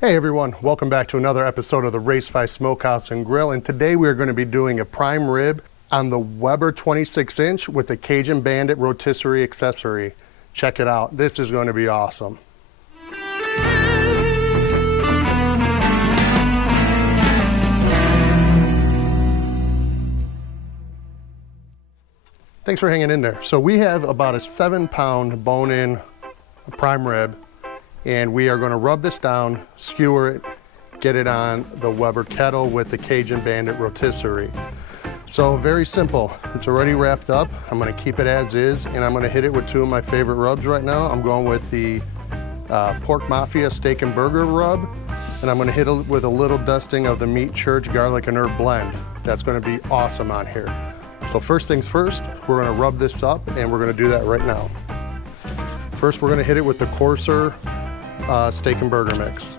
Hey everyone, welcome back to another episode of the Race 5 Smokehouse and Grill, and today we are going to be doing a prime rib on the Weber 26-inch with the Cajun Bandit rotisserie accessory. Check it out. This is going to be awesome. Thanks for hanging in there. So we have about a 7-pound bone-in prime rib, and we are going to rub this down, skewer it, get it on the Weber Kettle with the Cajun Bandit rotisserie. So very simple. It's already wrapped up. I'm going to keep it as is, and I'm going to hit it with two of my favorite rubs right now. I'm going with the pork Mafia steak and burger rub, and I'm going to hit it with a little dusting of the meat Church garlic and herb blend. That's going to be awesome on here. So first things first, we're going to rub this up, and we're going to do that right now. First, we're going to hit it with the coarser steak and burger mix.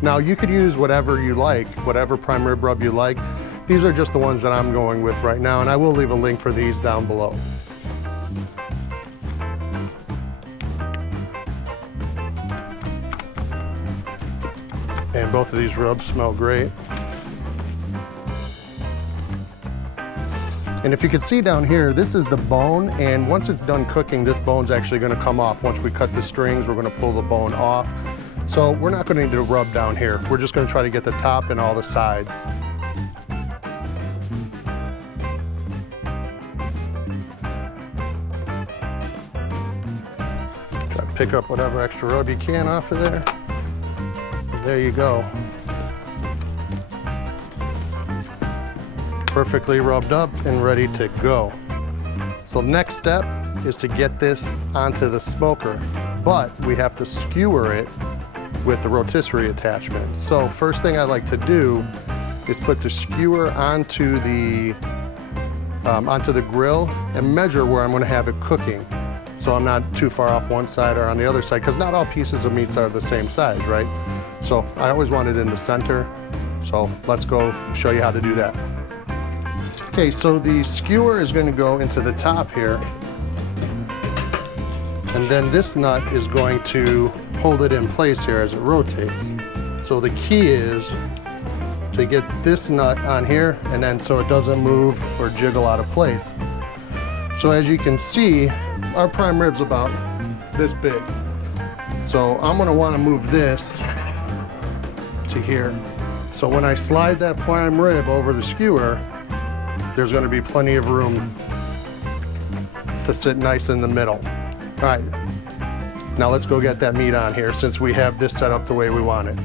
Now you could use whatever you like, whatever prime rib rub you like. These are just the ones that I'm going with right now, and I will leave a link for these down below. And both of these rubs smell great. And if you can see down here, this is the bone, and once it's done cooking, this bone's actually going to come off. Once we cut the strings, we're going to pull the bone off. So we're not going to need to rub down here. We're just going to try to get the top and all the sides. Try to pick up whatever extra rub you can off of there. There you go. Perfectly rubbed up and ready to go. So next step is to get this onto the smoker, but we have to skewer it with the rotisserie attachment. So first thing I like to do is put the skewer onto the grill and measure where I'm going to have it cooking, so I'm not too far off one side or on the other side, because not all pieces of meats are the same size, right? So I always want it in the center. So let's go show you how to do that. Okay, so the skewer is going to go into the top here, and then this nut is going to hold it in place here as it rotates. So the key is to get this nut on here, and then so it doesn't move or jiggle out of place. So as you can see, our prime rib's about this big. So I'm going to want to move this to here. So when I slide that prime rib over the skewer, there's going to be plenty of room to sit nice in the middle. All right, now let's go get that meat on here since we have this set up the way we want it.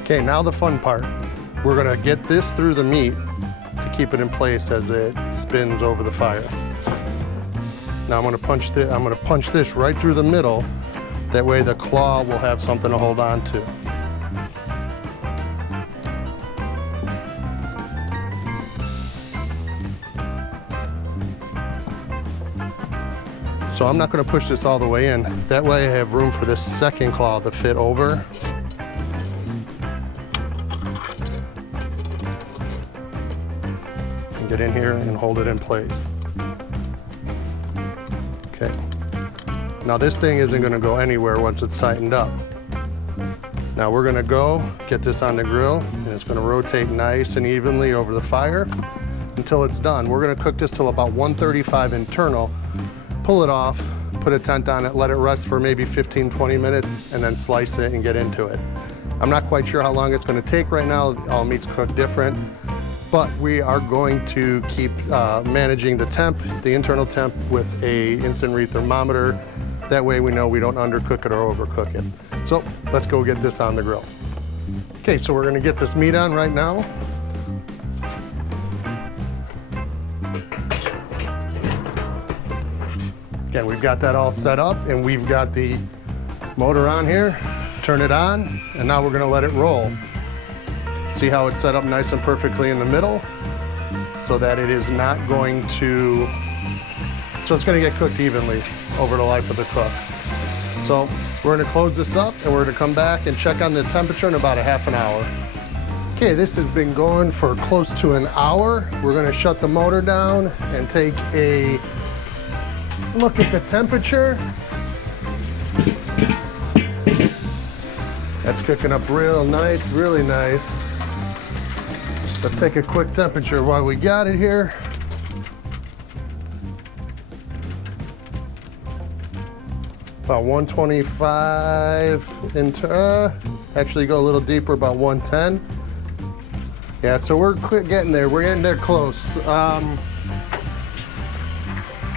Okay, now the fun part. We're going to get this through the meat to keep it in place as it spins over the fire. Now I'm going to punch this right through the middle. That way the claw will have something to hold on to. So I'm not going to push this all the way in. That way I have room for this second claw to fit over. And get in here and hold it in place. Okay. Now this thing isn't going to go anywhere once it's tightened up. Now we're going to go get this on the grill, and it's going to rotate nice and evenly over the fire until it's done. We're going to cook this till about 135 internal. Pull it off, put a tent on it, let it rest for maybe 15-20 minutes, and then slice it and get into it. I'm not quite sure how long it's going to take right now. All meats cook different, but we are going to keep managing the temp, the internal temp, with a instant read thermometer. That way we know we don't undercook it or overcook it. So let's go get this on the grill. Okay, so we're going to get this meat on right now. Again, we've got that all set up, and we've got the motor on here. Turn it on, and now we're going to let it roll. See how it's set up nice and perfectly in the middle, so that it is not going to, so it's going to get cooked evenly over the life of the cook. So we're going to close this up, and we're going to come back and check on the temperature in about a half an hour. Okay, this has been going for close to an hour. We're going to shut the motor down and take a look at the temperature. That's cooking up real nice, really nice. Let's take a quick temperature while we got it here. About 125 actually go a little deeper, about 110. Yeah, so we're getting there. We're getting there close.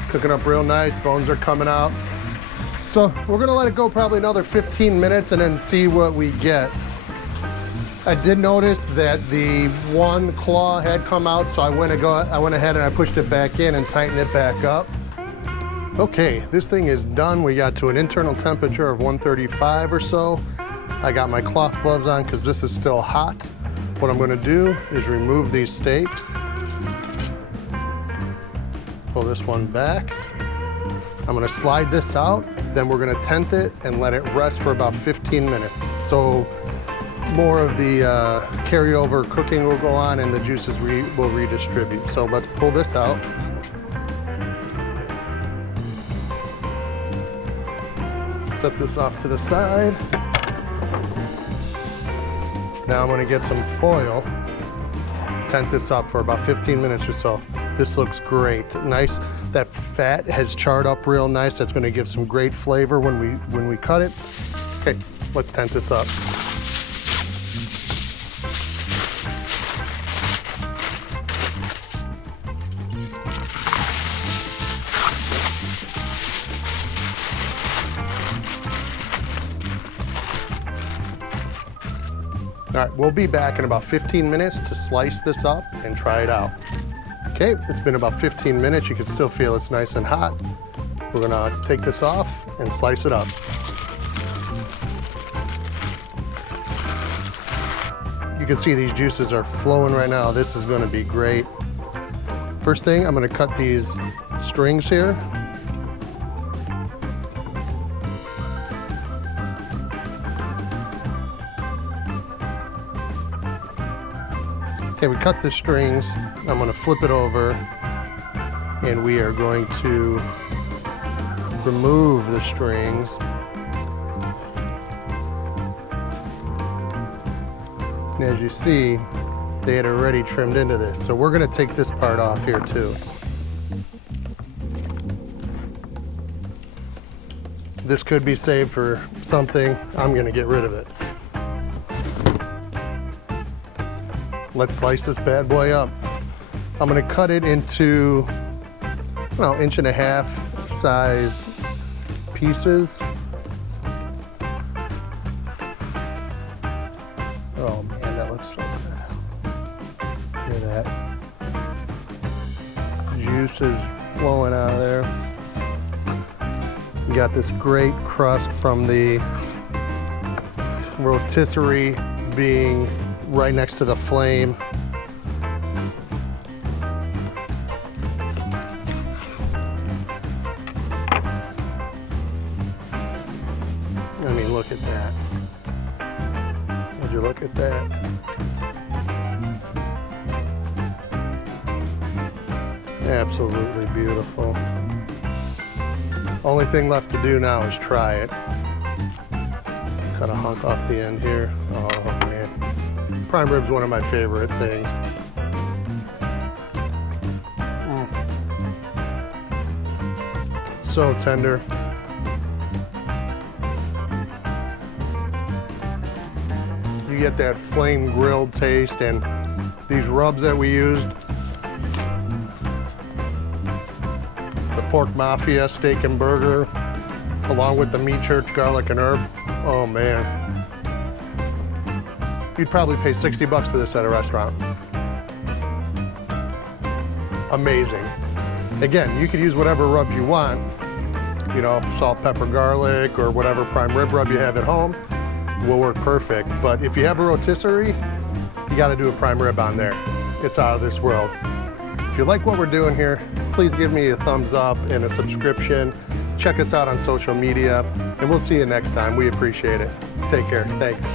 Cooking up real nice. Bones are coming out. So we're gonna let it go probably another 15 minutes and then see what we get. I did notice that the one claw had come out, so I went ahead and I pushed it back in and tightened it back up. Okay, this thing is done. We got to an internal temperature of 135 or so. I got my cloth gloves on because this is still hot. What I'm gonna do is remove these steaks. Pull this one back. I'm gonna slide this out, then we're gonna tent it and let it rest for about 15 minutes. So more of the carryover cooking will go on and the juices will redistribute. So let's pull this out. Set this off to the side. Now I'm gonna get some foil, tent this up for about 15 minutes or so. This looks great, nice. That fat has charred up real nice. That's gonna give some great flavor when we cut it. Okay, let's tent this up. All right, we'll be back in about 15 minutes to slice this up and try it out. Okay, it's been about 15 minutes. You can still feel it's nice and hot. We're gonna take this off and slice it up. You can see these juices are flowing right now. This is gonna be great. First thing, I'm gonna cut these strings here. Okay, we cut the strings. I'm gonna flip it over and we are going to remove the strings. And as you see, they had already trimmed into this. So we're gonna take this part off here too. This could be saved for something. I'm gonna get rid of it. Let's slice this bad boy up. I'm gonna cut it into, 1.5 inch size pieces. Oh man, that looks so good. Look at that. Juice is flowing out of there. You got this great crust from the rotisserie being right next to the flame. I mean, look at that. Would you look at that? Absolutely beautiful. Only thing left to do now is try it. Cut a hunk off the end here. Oh man. Prime rib's one of my favorite things. It's so tender. You get that flame grilled taste, and these rubs that we used, the pork Mafia steak and burger, along with the meat church garlic and herb. Oh man. You'd probably pay 60 bucks for this at a restaurant. Amazing. Again, you could use whatever rub you want, salt, pepper, garlic, or whatever prime rib rub you have at home will work perfect. But if you have a rotisserie, you gotta do a prime rib on there. It's out of this world. If you like what we're doing here, please give me a thumbs up and a subscription. Check us out on social media, and we'll see you next time. We appreciate it. Take care. Thanks.